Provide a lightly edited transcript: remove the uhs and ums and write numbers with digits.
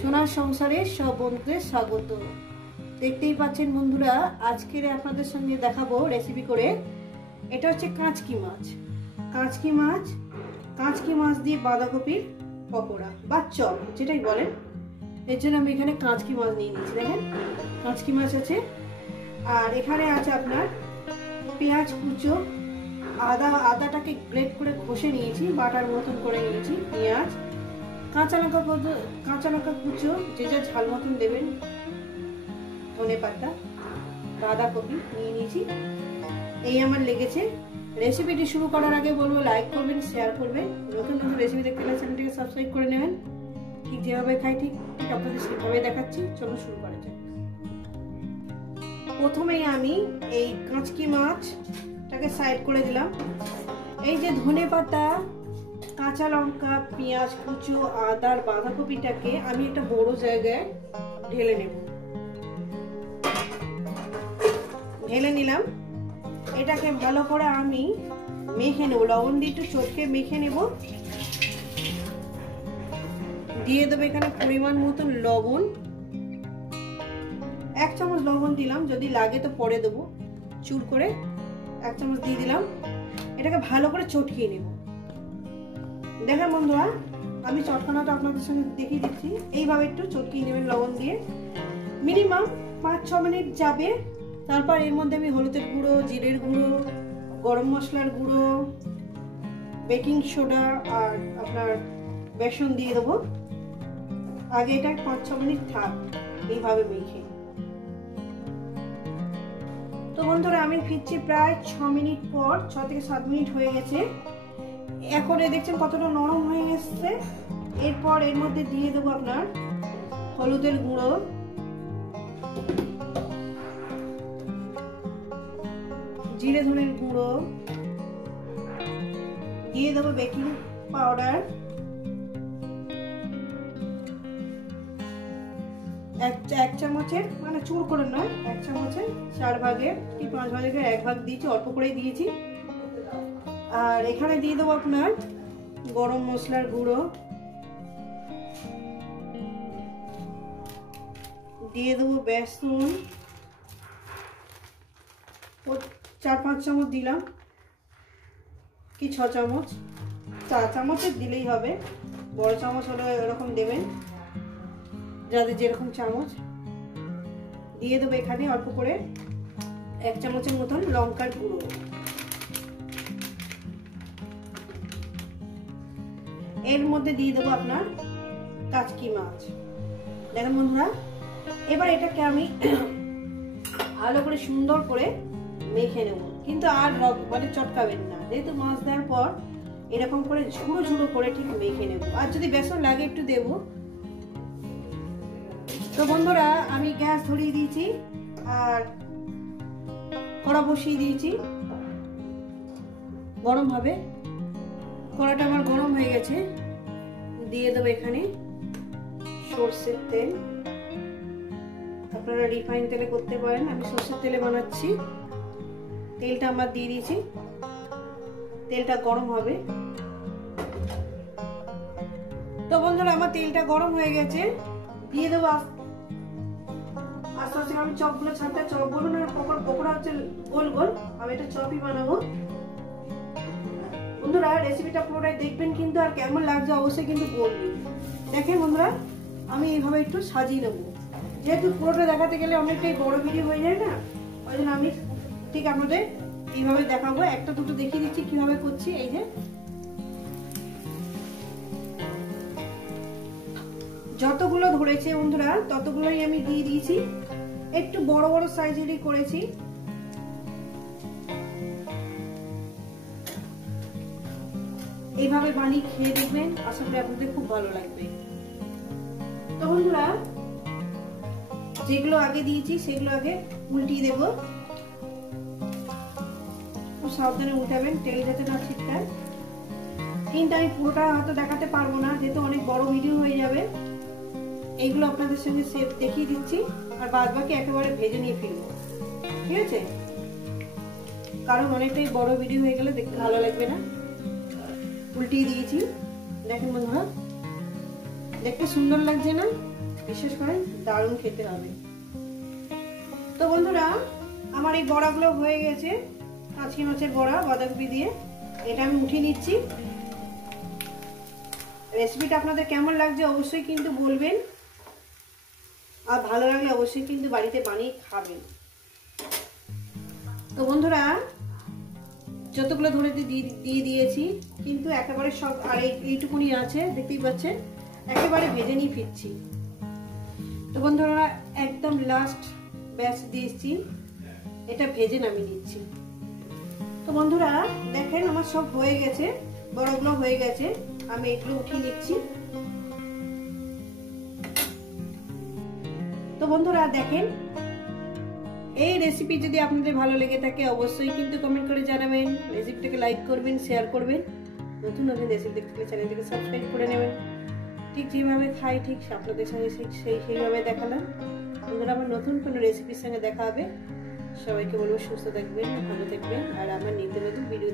সোনার সংসারে সব বন্ধুদের স্বাগত। দেখতেই পাচ্ছেন বন্ধুরা, আজকের আপনাদের সঙ্গে দেখাবো রেসিপি করে। এটা হচ্ছে কাঁচকি মাছ। কাঁচকি মাছ দিয়ে বাঁধাকপির পকোড়া বা চপ যেটাই বলেন। এর জন্য আমি এখানে কাঁচকি মাছ নিয়ে নিয়েছি। দেখেন কাঁচকি মাছ আছে, আর এখানে আছে আপনার পেঁয়াজ কুচো, আদাটাকে গ্রেট করে ঘষে নিয়েছি, বাটার মতন করে নিয়েছি, পেঁয়াজ, কাঁচা লঙ্কা কুচো যে যা ঝাল মতন দেবেন, ধনে পাতা, বাঁধাকপি নিয়ে নিয়েছি। এই আমার লেগেছে। রেসিপিটি শুরু করার আগে বলবো লাইক করবেন, শেয়ার করবেন, নতুন নতুন রেসিপি দেখতে গেলে চ্যানেলটিকে সাবস্ক্রাইব করে নেবেন। ঠিক যেভাবে খাই ঠিক আপনাদের সেভাবে দেখাচ্ছি। চলো শুরু করা যাক। প্রথমেই আমি এই কাঁচকি মাছটাকে সাইড করে দিলাম। এই যে ধনে পাতা, কাঁচা লঙ্কা, পেঁয়াজ কুচো, আদার বাঁধাকপিটাকে আমি একটা বড় জায়গায় ঢেলে নেব। ঢেলে নিলাম। এটাকে ভালো করে আমি মেখে নেব, লবণ দিয়ে একটু চটকে মেখে নেব। দিয়ে দেবো এখানে পরিমাণ মতন লবণ, 1 চামচ লবণ দিলাম, যদি লাগে তো পরে দেবো। চুর করে 1 চামচ দিয়ে দিলাম। এটাকে ভালো করে চটকিয়ে নেব। দেখেন বন্ধুরা, আমি চটকানোটা আপনাদের সঙ্গে দেখিয়ে দিচ্ছি। এইভাবে একটু চটকিয়ে নেবেন লবণ দিয়ে। মিনিমাম 5-6 মিনিট যাবে। তারপর এর মধ্যে আমি হলুদের গুঁড়ো, জিরের গুঁড়ো, গরম মশলার গুঁড়ো, বেকিং সোডা আর আপনার বেসন দিয়ে দেবো। আগে এটা 5-6 মিনিট থাক এইভাবে মেখে। তো বন্ধুরা আমি ফিরছি প্রায় 6 মিনিট পর। 6 থেকে 7 মিনিট হয়ে গেছে। এখন দেখছেন কতটা নরম হয়ে এসছে। এরপর এর মধ্যে দিয়ে দেবো আপনার হলুদের গুঁড়ো, জিরে ধনের গুঁড়ো, দিয়ে দেবো বেকিং পাউডার, 1 চামচের, মানে চুর করে নয়, 1 চামচের 4 ভাগের কি 5 ভাগের 1 ভাগ দিয়েছি, অল্প করেই দিয়েছি। আর এখানে দিয়ে দেবো আপনার গরম মশলার গুঁড়ো, দিয়ে দেবো বেসন, 4-5 চামচ দিলাম, কি 6 চামচ, 4 চামচের দিলেই হবে। বড় চামচ হলে এরকম দেবেন, যাদের যেরকম চামচ। দিয়ে দেবো এখানে অল্প করে 1 চামচের মতন লঙ্কার গুঁড়ো। এর মধ্যে দিয়ে দেবো আপনার কাঁচকি মাছ। দেখেন বন্ধুরা, এবার এটাকে আমি ভালো করে সুন্দর করে মেখে নেব। কিন্তু আর মানে চটকাবেন না, যেহেতু মাছ দেওয়ার পর এরকম করে ঝুড়ো ঝুড়ো করে ঠিক মেখে নেব। আর যদি বেসন লাগে একটু দেব। তো বন্ধুরা আমি গ্যাস ধরিয়ে দিয়েছি আর কড়া বসিয়ে দিয়েছি, গরম হবে। কড়াটা আমার গরম হয়ে গেছে। দিয়ে দেবো এখানে সরষের তেল। আপনারা রিফাইন তেলে করতে পারেন, আমি সরষের তেলে বানাচ্ছি। তেলটা আমার দিয়ে দিয়েছি। তেলটা গরম হবে। তো বন্ধুরা আমার তেলটা গরম হয়ে গেছে। দিয়ে দেবো আস্তে আস্তে। আমি চপগুলো ছাড়তে, চপ বলুন আর পকোড়া হচ্ছে গোল গোল, আমি এটা চপই বানাবো। বন্ধুরা রেসিপিটা পুরোটাই দেখবেন কিন্তু, আর কেমন লাগছে অবশ্যই কিন্তু বলবেন। দেখেন বন্ধুরা, আমি এইভাবে একটু সাজিয়ে নেবো। যেহেতু পুরোটা দেখাতে গেলে অনেকটাই বড় ভিডিও হয়ে যায় না, ওই জন্য আমি ঠিক আপনাদের এইভাবে দেখাবো। একটা দুটো দেখিয়ে দিচ্ছি কিভাবে করছি। এই যে যতগুলো ধরেছে বন্ধুরা ততগুলোই আমি দিয়ে দিয়েছি। একটু বড় বড় সাইজেরই করেছি। এইভাবে বানিয়ে খেয়ে দেখবেন, আশা করি আপনাদের খুব ভালো লাগবে। তো বন্ধুরা যেগুলো আগে দিয়েছি সেগুলো আগে উল্টিয়ে দেবো। খুব সাবধানে উল্টাবেন, তেল যাতে না ছিটকায়। কিন্তু আমি পুরোটা হয়তো দেখাতে পারবো না, যেহেতু অনেক বড় ভিডিও হয়ে যাবে। এইগুলো আপনাদের সঙ্গে দেখিয়ে দিচ্ছি, আর বাদ বাকি একেবারে ভেজে নিয়ে ফিরবো। ঠিক আছে, কারণ অনেকটাই বড় ভিডিও হয়ে গেলে দেখতে ভালো লাগবে না। উল্টিয়ে দিয়েছি। দেখেন বন্ধুরা, দেখতে সুন্দর লাগছে না? বিশেষ করে দারুণ খেতে হবে। তো বন্ধুরা আমার এই বড়াগুলো হয়ে গেছে, কাঁচকি মাছের বড়া বাঁধাকপি দিয়ে। এটা আমি উঠিয়ে নিচ্ছি। রেসিপিটা আপনাদের কেমন লাগছে অবশ্যই কিন্তু বলবেন, আর ভালো লাগলে অবশ্যই কিন্তু বাড়িতে বানিয়ে খাবেন। তো বন্ধুরা যতগুলো ধরে দিয়ে দিয়েছি, কিন্তু একেবারে সব আর এইটুকুনি আছে, দেখতেই পাচ্ছেন, একেবারে ভেজে নিয়ে ফিরছি। তো বন্ধুরা একদম লাস্ট ব্যাচ দিয়েছি, এটা ভেজে নামিয়ে নিচ্ছি। তো বন্ধুরা দেখেন আমার সব হয়ে গেছে, বড়গুলো হয়ে গেছে, আমি এগুলো উঠিয়ে নিচ্ছি। তো বন্ধুরা দেখেন এই রেসিপি যদি আপনাদের ভালো লেগে থাকে অবশ্যই কিন্তু কমেন্ট করে জানাবেন, রেসিপিটাকে লাইক করবেন, শেয়ার করবেন। নতুন নতুন রেসিপি দেখতে হলে চ্যানেলটিকে সাবস্ক্রাইব করে নেবেন। ঠিক যেভাবে খাই ঠিক আপনাদের সঙ্গে সেইভাবে দেখালাম। বন্ধুরা আমার নতুন কোনো রেসিপির সঙ্গে দেখা হবে। সবাইকে বলবো সুস্থ থাকবেন, ভালো থাকবেন, আর আমার নিত্য নতুন ভিডিও